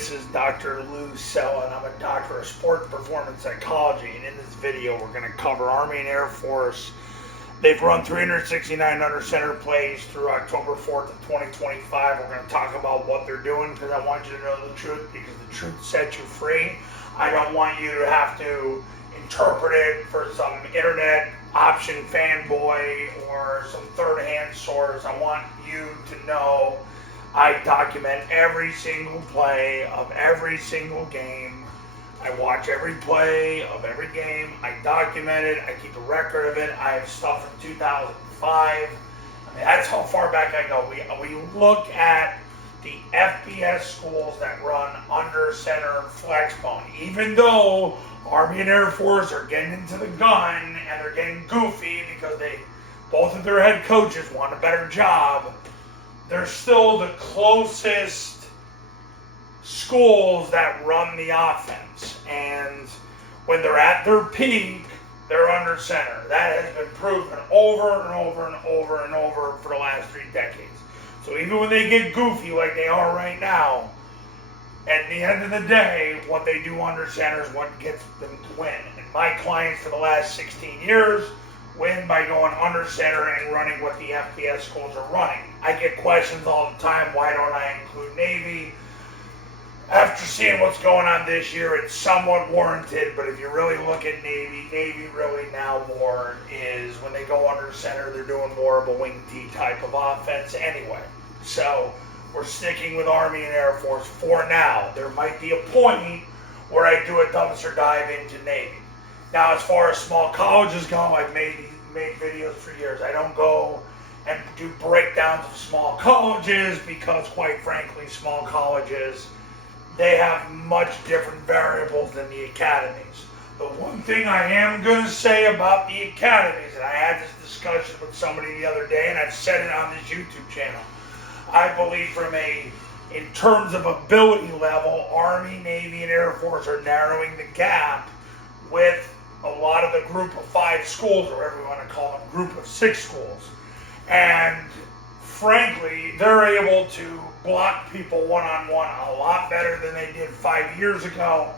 This is Dr. Lou Sella, and I'm a doctor of sports performance psychology. And in this video, we're going to cover Army and Air Force. They've run 369 under center plays through October 4th of 2025. We're going to talk about what they're doing because I want you to know the truth, because the truth sets you free. I don't want you to have to interpret it for some internet option fanboy or some third-hand source. I want you to know I document every single play of every single game. I watch every play of every game. I document it. I keep a record of it. I have stuff from 2005. I mean, that's how far back I go. We look at the FBS schools that run under center Flexbone. Even though Army and Air Force are getting into the gun and they're getting goofy because both of their head coaches want a better job, they're still the closest schools that run the offense. And when they're at their peak, they're under center. That has been proven over and over and over and over for the last 3 decades. So even when they get goofy like they are right now, at the end of the day, what they do under center is what gets them to win. And my clients for the last 16 years win by going under center and running what the FBS schools are running. I get questions all the time, why don't I include Navy? After seeing what's going on this year, it's somewhat warranted, but if you really look at Navy really now more is when they go under center, they're doing more of a wing T type of offense anyway. So we're sticking with Army and Air Force for now. There might be a point where I do a dumpster dive into Navy. Now, as far as small colleges go, I've made videos for years. I don't go and do breakdowns of small colleges because, quite frankly, small colleges, they have much different variables than the academies. The one thing I am going to say about the academies, and I had this discussion with somebody the other day, and I've said it on this YouTube channel, I believe in terms of ability level, Army, Navy, and Air Force are narrowing the gap with a lot of the group of 5 schools, or whatever you want to call them, group of 6 schools. And frankly, they're able to block people one-on-one a lot better than they did 5 years ago.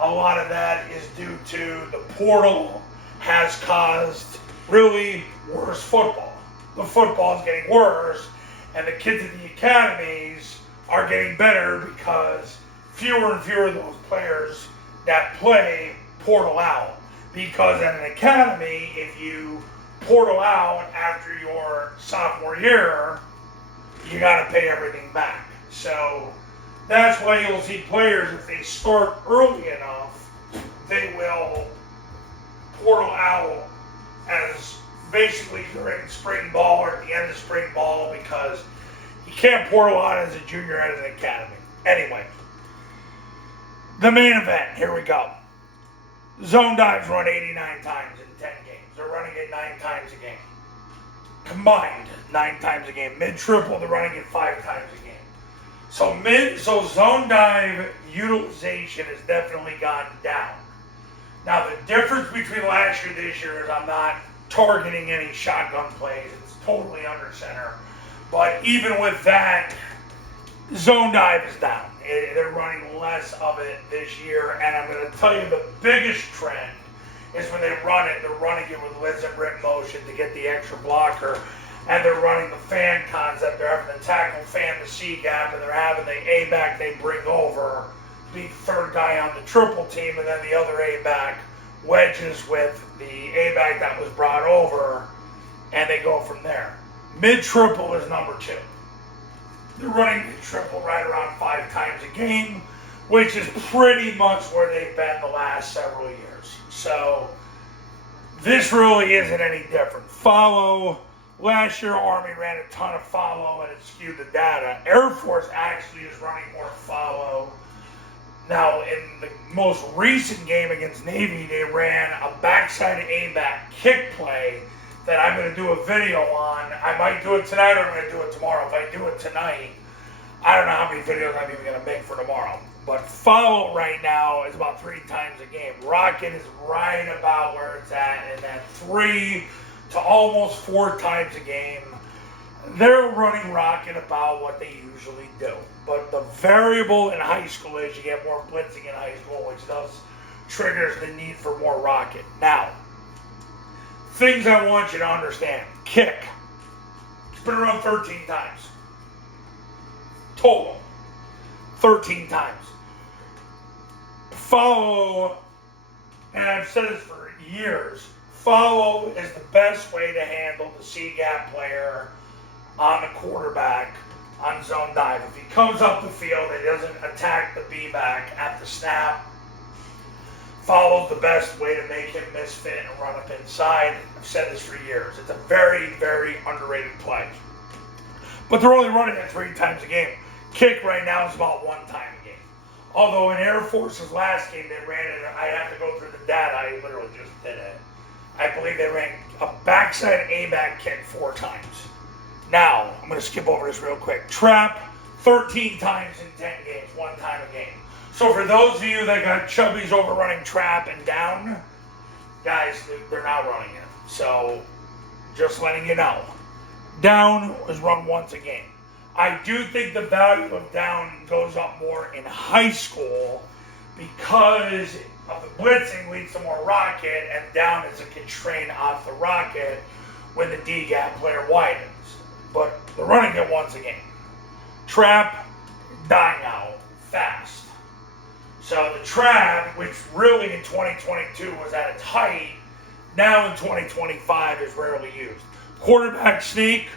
A lot of that is due to the portal has caused really worse football. The football is getting worse, and the kids at the academies are getting better because fewer and fewer of those players that play portal out. Because at an academy, if you portal out after your sophomore year, you got to pay everything back. So that's why you'll see players, if they start early enough, they will portal out as basically during spring ball or at the end of spring ball, because you can't portal out as a junior at an academy. Anyway, the main event, here we go. Zone dives run 89 times in 10 games. They're running it 9 times a game. Combined, 9 times a game. Mid-triple, they're running it 5 times a game. So zone dive utilization has definitely gone down. Now, the difference between last year and this year is I'm not targeting any shotgun plays. It's totally under center. But even with that, zone dive is down. They're running less of it this year, and I'm going to tell you the biggest trend is when they run it, they're running it with lids and rip motion to get the extra blocker, and they're running the fan concept. They're having the tackle fan to C gap, and they're having the A-back they bring over, be the third guy on the triple team, and then the other A-back wedges with the A-back that was brought over, and they go from there. Mid-triple is number 2. They're running the triple right around 5 times a game, which is pretty much where they've been the last several years. So this really isn't any different. Follow. Last year, Army ran a ton of follow and it skewed the data. Air Force actually is running more follow. Now, in the most recent game against Navy, they ran a backside A-back kick play that I'm going to do a video on. I might do it tonight or I'm going to do it tomorrow. If I do it tonight, I don't know how many videos I'm even going to make for tomorrow. But follow right now is about 3 times a game. Rocket is right about where it's at, and that 3 to almost 4 times a game. They're running rocket about what they usually do. But the variable in high school is you get more blitzing in high school, which does triggers the need for more rocket. Now, things I want you to understand. Kick. It's been around 13 times. Total. 13 times. Follow, and I've said this for years, follow is the best way to handle the C-gap player on the quarterback on zone dive. If he comes up the field and doesn't attack the B-back at the snap, follow the best way to make him misfit and run up inside. I've said this for years. It's a very, very underrated play. But they're only running it 3 times a game. Kick right now is about 1 time a game. Although in Air Force's last game, they ran it, I have to go through the data, I literally just did it. I believe they ran a backside A-back kick 4 times. Now, I'm going to skip over this real quick. Trap, 13 times in 10 games, 1 time a game. So for those of you that got chubbies overrunning trap and down, guys, they're not running it. So, just letting you know. Down is run once a game. I do think the value of down goes up more in high school because of the blitzing leads to more rocket, and down is a constraint off the rocket when the D-gap player widens. But they're running it once a game. Trap, dying out fast. So the trap, which really in 2022 was at its height, now in 2025 is rarely used. Quarterback sneak,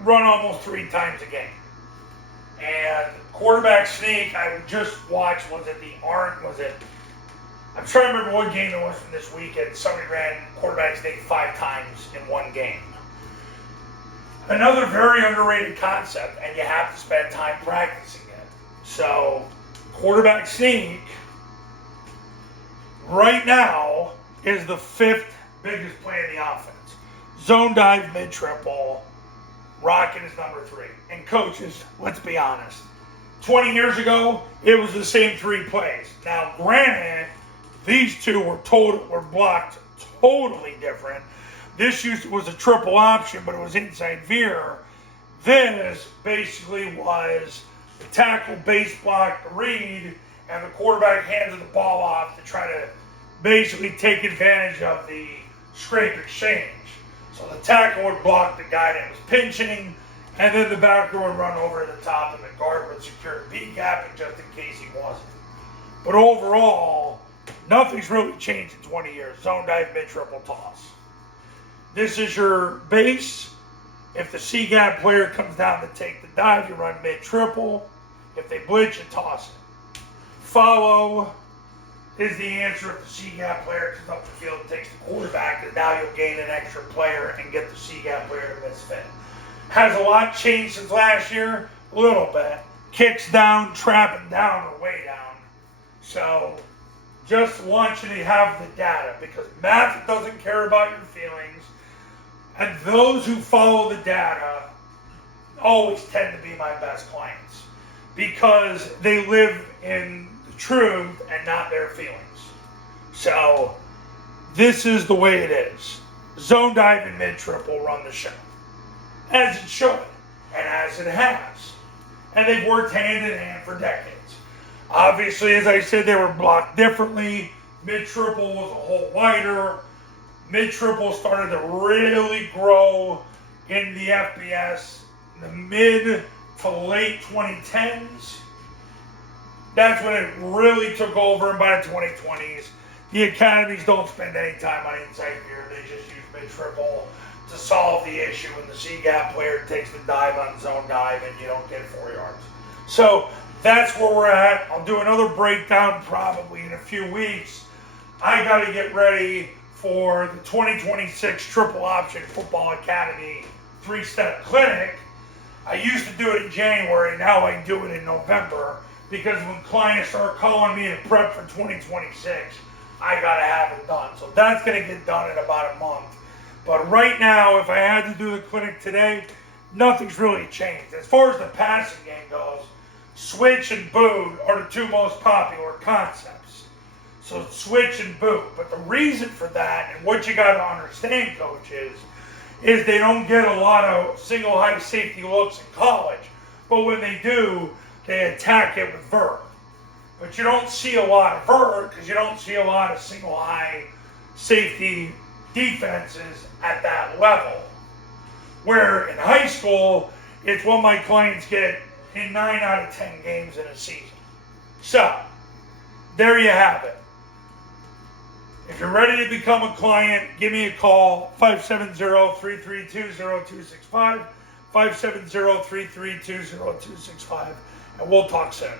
run almost 3 times a game. And quarterback sneak, I just watched, I'm trying to remember what game it was from this weekend. Somebody ran quarterback sneak 5 times in 1 game. Another very underrated concept, and you have to spend time practicing it. So, quarterback sneak, right now, is the 5th biggest play in the offense. Zone dive, mid-triple, rocket is number 3. And coaches, let's be honest, 20 years ago, it was the same 3 plays. Now, granted, these 2 were blocked totally different. This was a triple option, but it was inside veer. This basically was the tackle base block the read, and the quarterback handed the ball off to try to basically take advantage of the scrape exchange. So the tackle would block the guy that was pinching, and then the backer would run over the top, and the guard would secure the B gap just in case he wasn't. But overall, nothing's really changed in 20 years. Zone dive, mid-triple toss. This is your base. If the C-gap player comes down to take the dive, you run mid-triple. If they blitz, you toss it. Follow is the answer if the C-gap player comes up the field and takes the quarterback, and now you'll gain an extra player and get the C-gap player to misfit. Has a lot changed since last year? A little bit. Kicks down, trapping down, or way down. So, just want you to have the data, because math doesn't care about your feelings. And those who follow the data always tend to be my best clients because they live in the truth and not their feelings. So this is the way it is. Zone dive and mid-triple run the show. As it should and as it has. And they've worked hand in hand for decades. Obviously, as I said, they were blocked differently. Mid-triple was a whole wider. Mid-triple started to really grow in the FBS in the mid to late 2010s. That's when it really took over, and by the 2020s, the academies don't spend any time on inside veer. They just use mid-triple to solve the issue when the C-gap player takes the dive on zone dive and you don't get 4 yards. So that's where we're at. I'll do another breakdown probably in a few weeks. I got to get ready for the 2026 Triple Option Football Academy 3-step clinic. I used to do it in January, now I do it in November, because when clients start calling me to prep for 2026, I gotta have it done. So that's gonna get done in about a month. But right now, if I had to do the clinic today, nothing's really changed. As far as the passing game goes, switch and boot are the 2 most popular concepts. So switch and boot. But the reason for that, and what you got to understand, coaches, is they don't get a lot of single high safety looks in college. But when they do, they attack it with vert. But you don't see a lot of vert because you don't see a lot of single high safety defenses at that level. Where in high school, it's what my clients get in 9 out of 10 games in a season. So, there you have it. If you're ready to become a client, give me a call, 570-332-0265, 570-332-0265, and we'll talk soon.